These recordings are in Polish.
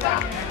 A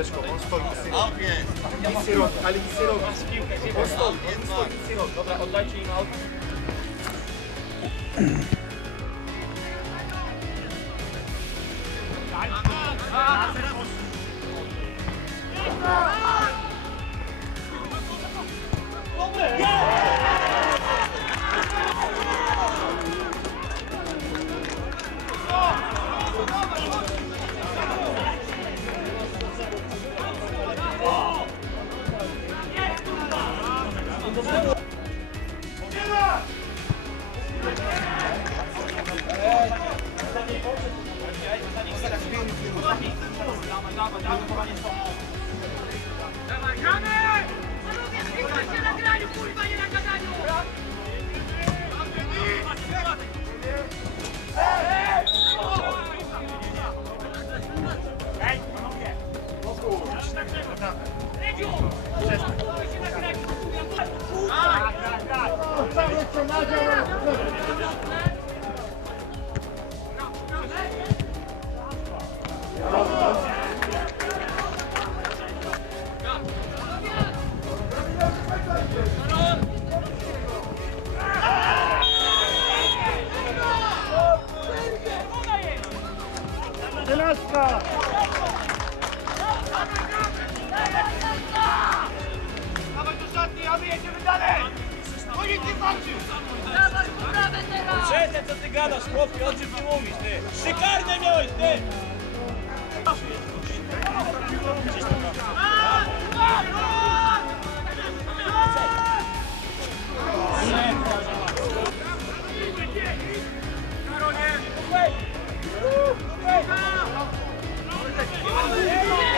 Podeszło, on stoi, nic nie robi. Nic nie robi, ale nic nie robi. On stoi, on stoi, nic nie robi. Dobra, oddajcie im aut. Panowie, Dawaj, poprawę teraz! Przestań, co ty gadasz, chłopie, o czym ty mówisz, ty? Szykarne miałeś, ty! Woo! Woo! Woo!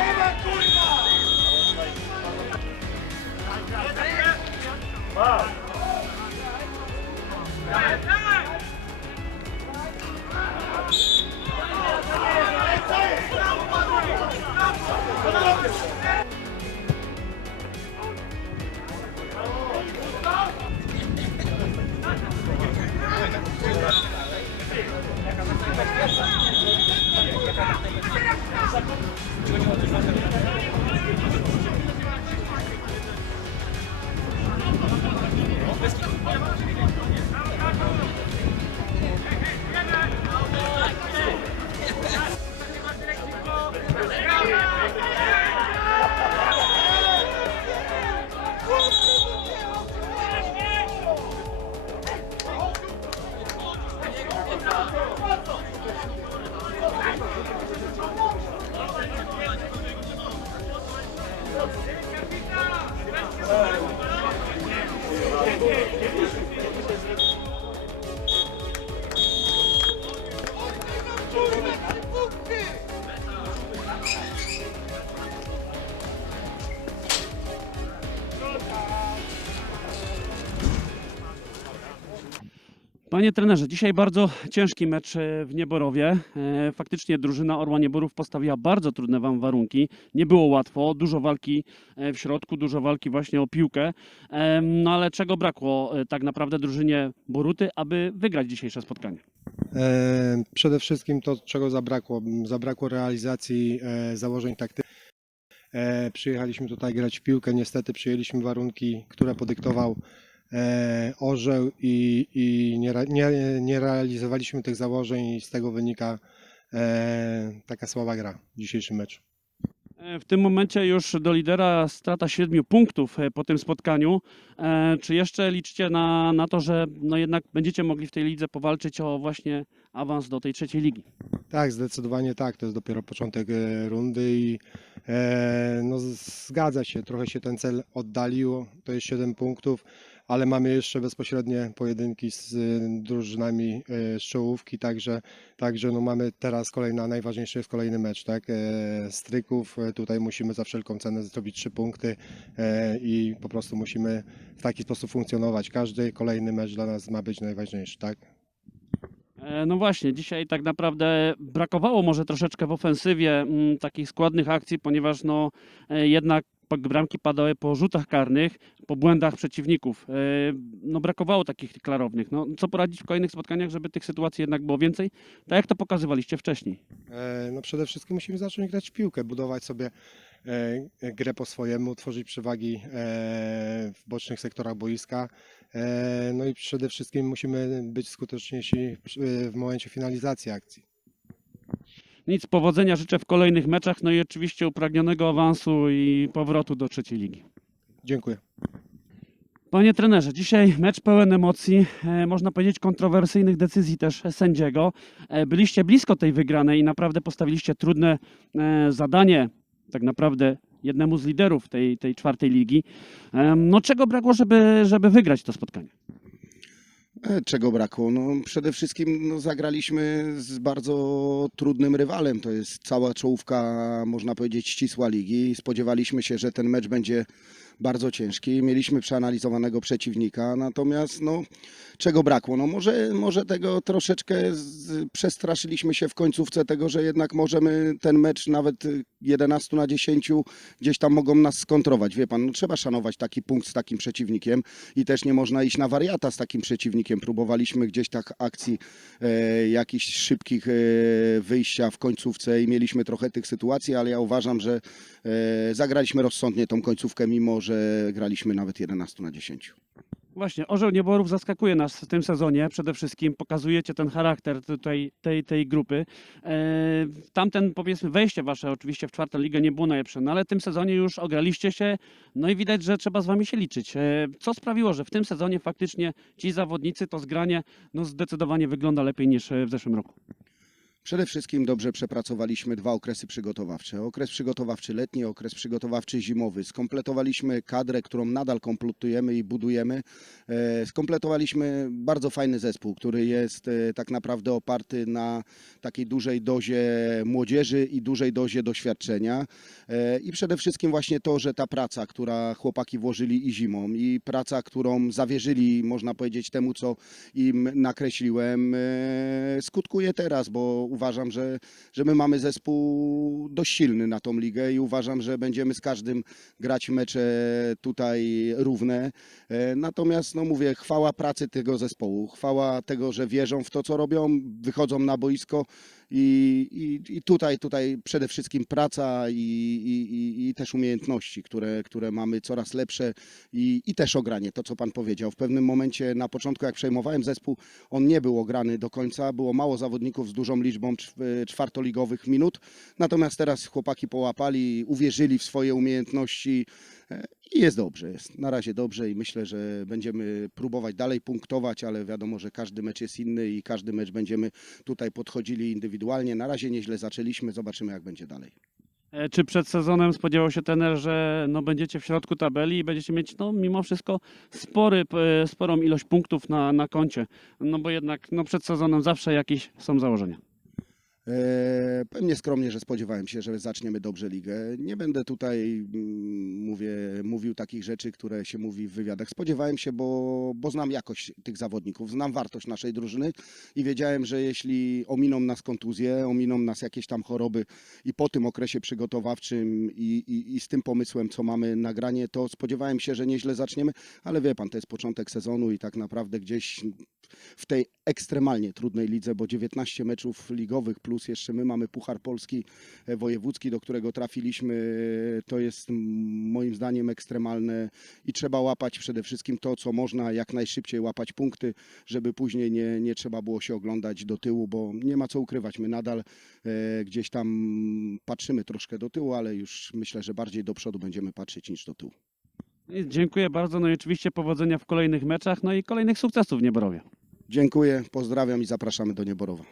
Panie trenerze, dzisiaj bardzo ciężki mecz e, w Nieborowie. E, Faktycznie drużyna Orła Nieborów postawiła bardzo trudne Wam warunki. Nie było łatwo, dużo walki e, w środku, dużo walki właśnie o piłkę. No ale czego brakło tak naprawdę drużynie Boruty, aby wygrać dzisiejsze spotkanie? Przede wszystkim to, czego zabrakło. Zabrakło realizacji założeń taktycznych. Przyjechaliśmy tutaj grać w piłkę. Niestety przyjęliśmy warunki, które podyktował Orzeł i, i nie, nie, nie realizowaliśmy tych założeń i z tego wynika e, taka słaba gra w dzisiejszym meczu. E, W tym momencie już do lidera strata 7 punktów e, po tym spotkaniu. E, Czy jeszcze liczycie na, na to, że no jednak będziecie mogli w tej lidze powalczyć o właśnie awans do tej trzeciej ligi? Tak, zdecydowanie tak. To jest dopiero początek e, rundy i e, no, zgadza się. Trochę się ten cel oddalił. To jest 7 punktów, ale mamy jeszcze bezpośrednie pojedynki z e, drużynami e, z czołówki, także, także no, mamy teraz kolejna, najważniejszy jest kolejny mecz, tak? E, Stryków. E, Tutaj musimy za wszelką cenę zrobić 3 punkty e, i po prostu musimy w taki sposób funkcjonować. Każdy kolejny mecz dla nas ma być najważniejszy, tak? No właśnie, dzisiaj tak naprawdę brakowało może troszeczkę w ofensywie mm, takich składnych akcji, ponieważ no jednak bramki padały po rzutach karnych, po błędach przeciwników. E, No brakowało takich klarownych. No, co poradzić w kolejnych spotkaniach, żeby tych sytuacji jednak było więcej, tak jak to pokazywaliście wcześniej? E, No przede wszystkim musimy zacząć grać w piłkę, budować sobie e, grę po swojemu, tworzyć przewagi w bocznych sektorach boiska. No i przede wszystkim musimy być skuteczniejsi w momencie finalizacji akcji. Nic, powodzenia życzę w kolejnych meczach, no i oczywiście upragnionego awansu i powrotu do trzeciej ligi. Dziękuję. Panie trenerze, dzisiaj mecz pełen emocji, e, można powiedzieć kontrowersyjnych decyzji też sędziego. E, byliście blisko tej wygranej i naprawdę postawiliście trudne e, zadanie, tak naprawdę jednemu z liderów tej, tej czwartej ligi. No czego brakło, żeby, żeby wygrać to spotkanie? E, Czego brakło? No, przede wszystkim no, zagraliśmy z bardzo trudnym rywalem. To jest cała czołówka, można powiedzieć, ścisła ligi. Spodziewaliśmy się, że ten mecz będzie bardzo ciężki. Mieliśmy przeanalizowanego przeciwnika, natomiast no, czego brakło? No, może, może tego troszeczkę z, przestraszyliśmy się w końcówce tego, że jednak możemy ten mecz nawet y, 11 na 10 gdzieś tam mogą nas skontrować. Wie pan, no, trzeba szanować taki punkt z takim przeciwnikiem i też nie można iść na wariata z takim przeciwnikiem. Próbowaliśmy gdzieś tak akcji e, jakichś szybkich e, wyjścia w końcówce i mieliśmy trochę tych sytuacji, ale ja uważam, że e, zagraliśmy rozsądnie tą końcówkę, mimo że graliśmy nawet 11 na 10. Właśnie, Orzeł Nieborów zaskakuje nas w tym sezonie. Przede wszystkim pokazujecie ten charakter tutaj tej, tej grupy. E, tamten, powiedzmy, wejście wasze oczywiście w czwartą ligę nie było najlepsze, no ale w tym sezonie już ograliście się, no i widać, że trzeba z wami się liczyć. E, co sprawiło, że w tym sezonie faktycznie ci zawodnicy, to zgranie, no zdecydowanie wygląda lepiej niż e, w zeszłym roku? Przede wszystkim dobrze przepracowaliśmy dwa okresy przygotowawcze. Okres przygotowawczy letni, okres przygotowawczy zimowy. Skompletowaliśmy kadrę, którą nadal kompletujemy i budujemy. E, Skompletowaliśmy bardzo fajny zespół, który jest e, tak naprawdę oparty na takiej dużej dozie młodzieży i dużej dozie doświadczenia. E, I przede wszystkim właśnie to, że ta praca, która chłopaki włożyli i zimą, i praca, którą zawierzyli, można powiedzieć, temu, co im nakreśliłem, skutkuje teraz, bo uważam, że, że my mamy zespół dość silny na tą ligę i uważam, że będziemy z każdym grać mecze tutaj równe. E, Natomiast, no mówię, chwała pracy tego zespołu, chwała tego, że wierzą w to, co robią, wychodzą na boisko i, i, i tutaj, tutaj przede wszystkim praca i, i, i- i też umiejętności, które, które mamy coraz lepsze i, i też ogranie, to co Pan powiedział. W pewnym momencie na początku, jak przejmowałem zespół, on nie był ograny do końca, było mało zawodników z dużą liczbą czw- czwartoligowych minut, natomiast teraz chłopaki połapali, uwierzyli w swoje umiejętności i jest dobrze, jest na razie dobrze i myślę, że będziemy próbować dalej punktować, ale wiadomo, że każdy mecz jest inny i każdy mecz będziemy tutaj podchodzili indywidualnie. Na razie nieźle zaczęliśmy, zobaczymy jak będzie dalej. E, Czy przed sezonem spodziewał się trener, że no, będziecie w środku tabeli i będziecie mieć no, mimo wszystko spory, sporą ilość punktów na, na koncie? No bo jednak no, przed sezonem zawsze jakieś są założenia. E, Pewnie skromnie, że spodziewałem się, że zaczniemy dobrze ligę. Nie będę tutaj mm, mówię, mówił takich rzeczy, które się mówi w wywiadach. Spodziewałem się, bo, bo znam jakość tych zawodników, znam wartość naszej drużyny i wiedziałem, że jeśli ominą nas kontuzje, ominą nas jakieś tam choroby i po tym okresie przygotowawczym i, i, i z tym pomysłem, co mamy nagranie, to spodziewałem się, że nieźle zaczniemy, ale wie pan, to jest początek sezonu i tak naprawdę gdzieś w tej ekstremalnie trudnej lidze, bo 19 meczów ligowych plus jeszcze my mamy Puchar Polski e, Wojewódzki, do którego trafiliśmy, to jest moim zdaniem ekstremalne i trzeba łapać przede wszystkim to, co można, jak najszybciej łapać punkty, żeby później nie, nie trzeba było się oglądać do tyłu, bo nie ma co ukrywać, my nadal e, gdzieś tam patrzymy troszkę do tyłu, ale już myślę, że bardziej do przodu będziemy patrzeć niż do tyłu. I Dziękuję bardzo, no i oczywiście powodzenia w kolejnych meczach, no i kolejnych sukcesów w Nieborowie. Dziękuję, pozdrawiam i zapraszamy do Nieborowa.